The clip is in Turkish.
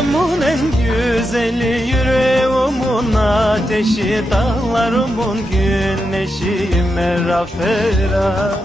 Aşklarımın en güzeli yüreğimin ateşi Dağlarımın güneşi merafera